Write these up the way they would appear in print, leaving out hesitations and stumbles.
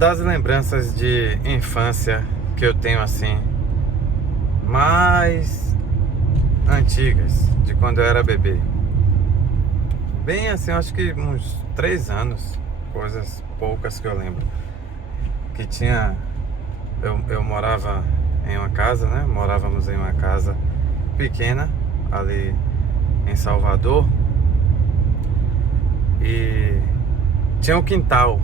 Das lembranças de infância que eu tenho assim, mais antigas, de quando eu era bebê. Bem assim, eu acho que uns 3 anos, coisas poucas que eu lembro. Que tinha. Eu morava em uma casa, né? Morávamos em uma casa pequena, ali em Salvador. E tinha um quintal.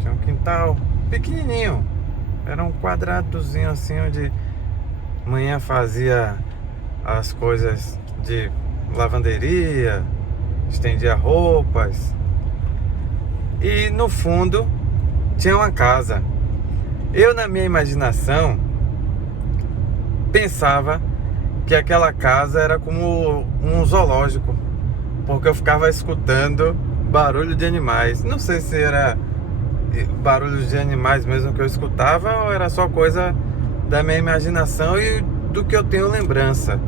Tinha um quintal pequenininho. Era um quadradozinho assim, onde manhã fazia as coisas de lavanderia, estendia roupas. E no fundo tinha uma casa. Eu, na minha imaginação, pensava que aquela casa era como um zoológico, porque eu ficava escutando barulho de animais. Não sei se era barulhos de animais mesmo que eu escutava, ou era só coisa da minha imaginação e do que eu tenho lembrança,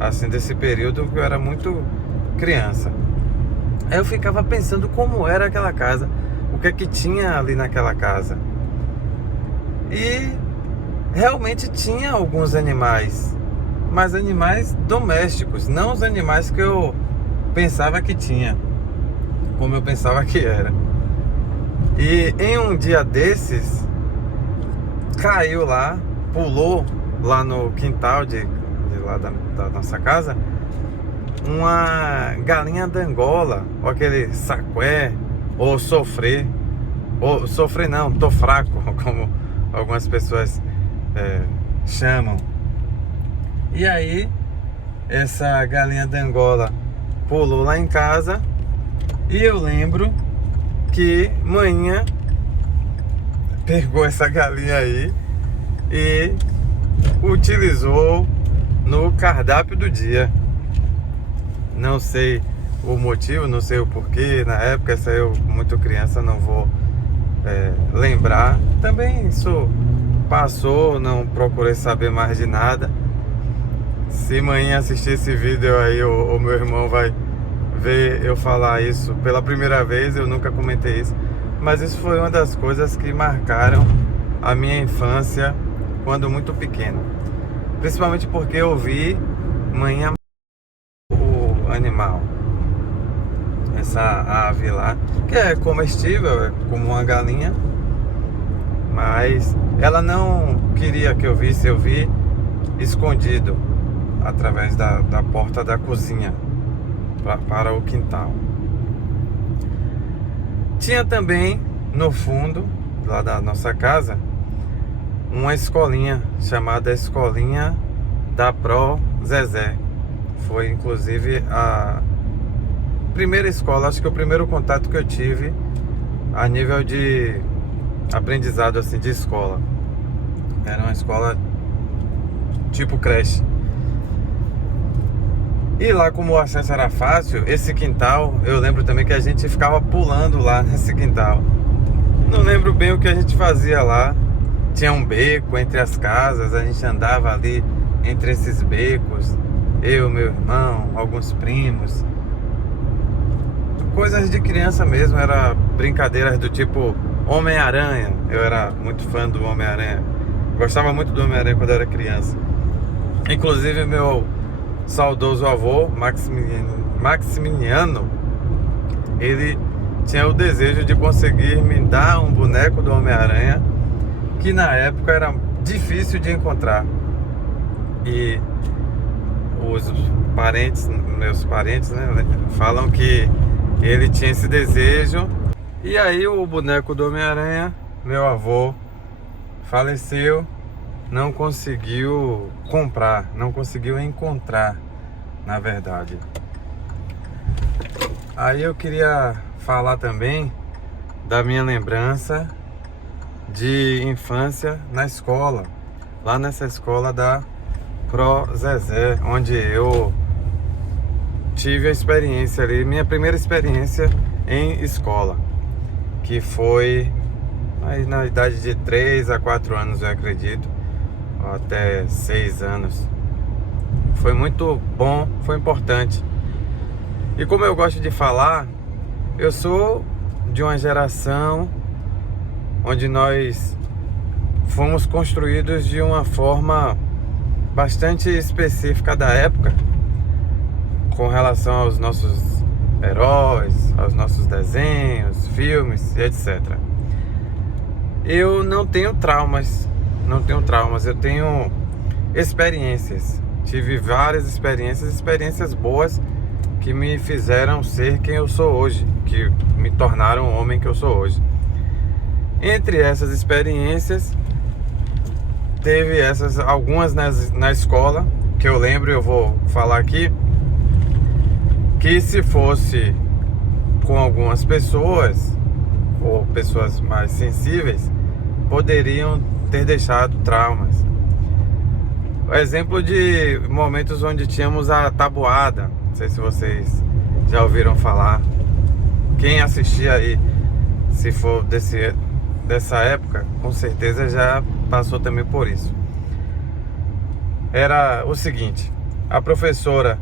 assim, desse período que eu era muito criança. Aí eu ficava pensando como era aquela casa, o que é que tinha ali naquela casa. E realmente tinha alguns animais, mas animais domésticos, não os animais que eu pensava que tinha, como eu pensava que era. E em um dia desses, caiu lá, pulou lá no quintal de lá da nossa casa, uma galinha d'Angola, ou aquele saqué, ou sofrê, ou sofrê não, tô fraco, como algumas pessoas chamam. E aí, essa galinha d'Angola pulou lá em casa, e eu lembro que manhã pegou essa galinha aí e utilizou no cardápio do dia. Não sei o motivo, não sei o porquê. Na época, essa eu muito criança, não vou lembrar. Também isso passou, não procurei saber mais de nada. Se manhã assistir esse vídeo aí, o meu irmão vai ver eu falar isso pela primeira vez. Eu nunca comentei isso, mas isso foi uma das coisas que marcaram a minha infância quando muito pequeno, principalmente porque eu vi manhã o animal, essa ave lá, que é comestível, é como uma galinha, mas ela não queria que eu visse. Eu vi escondido através da porta da cozinha para o quintal. Tinha também no fundo lá da nossa casa uma escolinha chamada Escolinha da Pro Zezé. Foi inclusive a primeira escola, acho que o primeiro contato que eu tive a nível de aprendizado assim de escola. Era uma escola tipo creche. E lá, como o acesso era fácil, esse quintal, eu lembro também que a gente ficava pulando lá nesse quintal. Não lembro bem o que a gente fazia lá. Tinha um beco entre as casas, a gente andava ali entre esses becos. Eu, meu irmão, alguns primos. Coisas de criança mesmo, era brincadeiras do tipo Homem-Aranha. Eu era muito fã do Homem-Aranha. Gostava muito do Homem-Aranha quando era criança. Inclusive, meu saudoso avô, Maximiliano, ele tinha o desejo de conseguir me dar um boneco do Homem-Aranha, que na época era difícil de encontrar. E os parentes, meus parentes, né, falam que ele tinha esse desejo. E aí o boneco do Homem-Aranha, meu avô faleceu, não conseguiu comprar, não conseguiu encontrar, na verdade. Aí eu queria falar também da minha lembrança de infância na escola, lá nessa escola da Pro Zezé, onde eu tive a experiência ali, minha primeira experiência em escola, que foi aí na idade de 3 a 4 anos, eu acredito, até 6 anos. Foi muito bom, foi importante. E como eu gosto de falar, eu sou de uma geração onde nós fomos construídos de uma forma bastante específica da época, com relação aos nossos heróis, aos nossos desenhos, filmes e etc. Eu não tenho traumas, eu tenho experiências. Tive várias experiências boas que me fizeram ser quem eu sou hoje, que me tornaram o homem que eu sou hoje. Entre essas experiências, teve algumas na escola, que eu lembro, eu vou falar aqui, que se fosse com algumas pessoas, ou pessoas mais sensíveis, poderiam ter deixado traumas. O exemplo de momentos onde tínhamos a tabuada, não sei se vocês já ouviram falar. Quem assistia aí, se for dessa época, com certeza já passou também por isso. Era o seguinte: a professora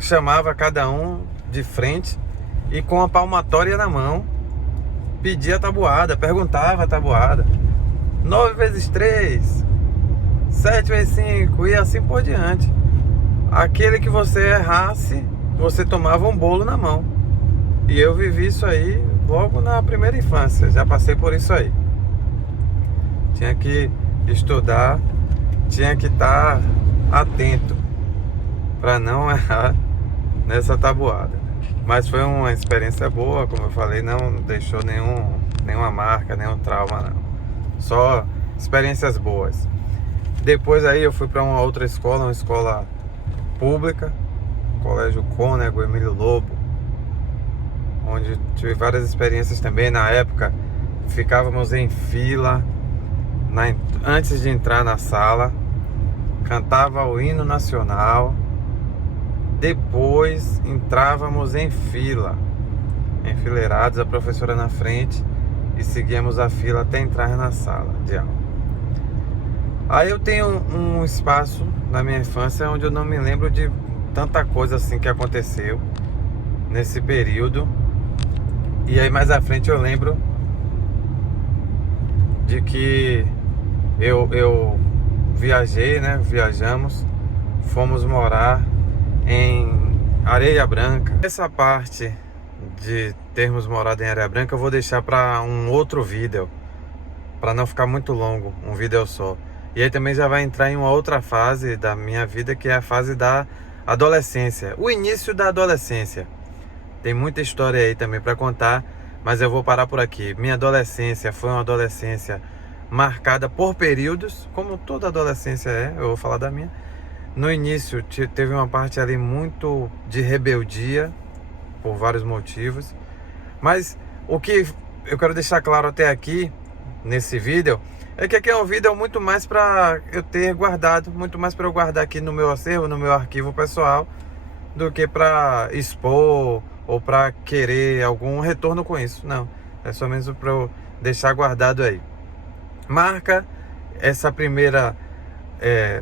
chamava cada um de frente e com a palmatória na mão pedia a tabuada, perguntava a tabuada. 9 vezes 3, 7 vezes 5 e assim por diante. Aquele que você errasse, você tomava um bolo na mão. E eu vivi isso aí logo na primeira infância, já passei por isso aí. Tinha que estudar, tinha que estar atento para não errar nessa tabuada. Mas foi uma experiência boa, como eu falei, não deixou nenhuma marca, nenhum trauma não. Só experiências boas. Depois aí eu fui para uma outra escola, uma escola pública, Colégio Cônego Emílio Lobo, onde tive várias experiências também. Na época ficávamos em fila antes de entrar na sala, cantava o hino nacional, depois entrávamos em fila, enfileirados, a professora na frente, e seguíamos a fila até entrar na sala de aula. Aí eu tenho um espaço na minha infância onde eu não me lembro de tanta coisa assim que aconteceu nesse período. E aí mais à frente eu lembro de que eu viajei, né? Viajamos, fomos morar em Areia Branca. Essa parte de termos morado em Areia Branca eu vou deixar para um outro vídeo, para não ficar muito longo, um vídeo só. E aí também já vai entrar em uma outra fase da minha vida, que é a fase da adolescência, o início da adolescência. Tem muita história aí também para contar, mas eu vou parar por aqui. Minha adolescência foi uma adolescência marcada por períodos, como toda adolescência é, eu vou falar da minha. No início teve uma parte ali muito de rebeldia, por vários motivos. Mas o que eu quero deixar claro até aqui, nesse vídeo, é que aqui é um vídeo muito mais para eu ter guardado, muito mais para eu guardar aqui no meu acervo, no meu arquivo pessoal, do que para expor ou para querer algum retorno com isso. Não, é só mesmo para eu deixar guardado aí. Marca essa primeira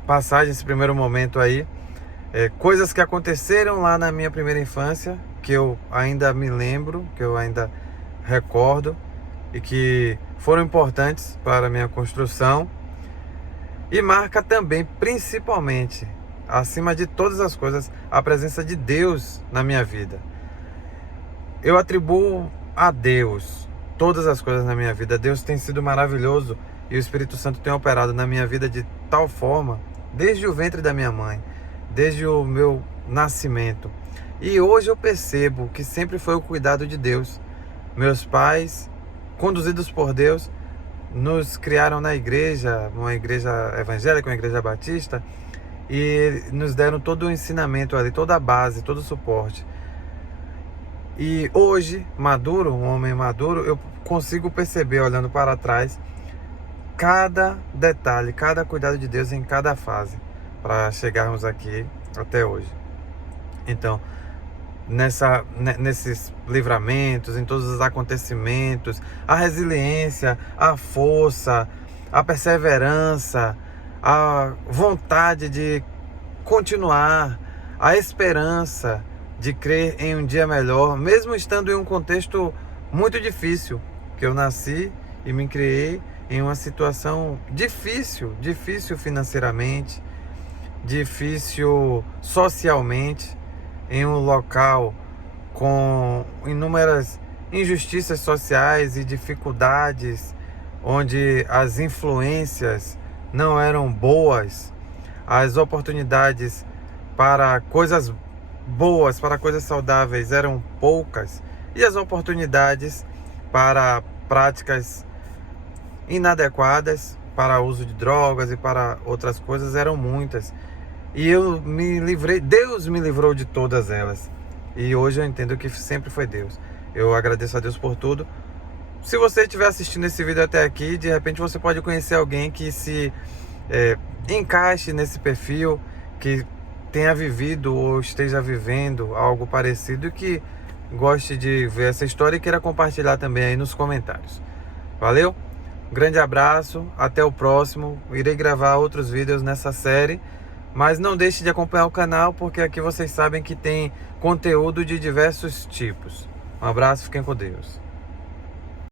passagem, esse primeiro momento aí, coisas que aconteceram lá na minha primeira infância, que eu ainda me lembro, que eu ainda recordo e que foram importantes para a minha construção. E marca também, principalmente, acima de todas as coisas, a presença de Deus na minha vida. Eu atribuo a Deus todas as coisas na minha vida. Deus tem sido maravilhoso e o Espírito Santo tem operado na minha vida de tal forma, desde o ventre da minha mãe, desde o meu nascimento. E hoje eu percebo que sempre foi o cuidado de Deus. Meus pais, conduzidos por Deus, nos criaram na igreja, uma igreja evangélica, uma igreja batista, e nos deram todo o ensinamento ali, toda a base, todo o suporte. E hoje, maduro, um homem maduro, eu consigo perceber, olhando para trás, cada detalhe, cada cuidado de Deus em cada fase, para chegarmos aqui até hoje. Então, nesses livramentos, em todos os acontecimentos, a resiliência, a força, a perseverança, a vontade de continuar, a esperança de crer em um dia melhor, mesmo estando em um contexto muito difícil, que eu nasci e me criei em uma situação difícil financeiramente, difícil socialmente, em um local com inúmeras injustiças sociais e dificuldades, onde as influências não eram boas, as oportunidades para coisas boas, para coisas saudáveis eram poucas, e as oportunidades para práticas inadequadas, para uso de drogas e para outras coisas eram muitas. E eu me livrei, Deus me livrou de todas elas. E hoje eu entendo que sempre foi Deus. Eu agradeço a Deus por tudo. Se você estiver assistindo esse vídeo até aqui, de repente você pode conhecer alguém que se encaixe nesse perfil, que tenha vivido ou esteja vivendo algo parecido e que goste de ver essa história e queira compartilhar também aí nos comentários. Valeu? Um grande abraço, até o próximo. Irei gravar outros vídeos nessa série, mas não deixe de acompanhar o canal, porque aqui vocês sabem que tem conteúdo de diversos tipos. Um abraço, fiquem com Deus.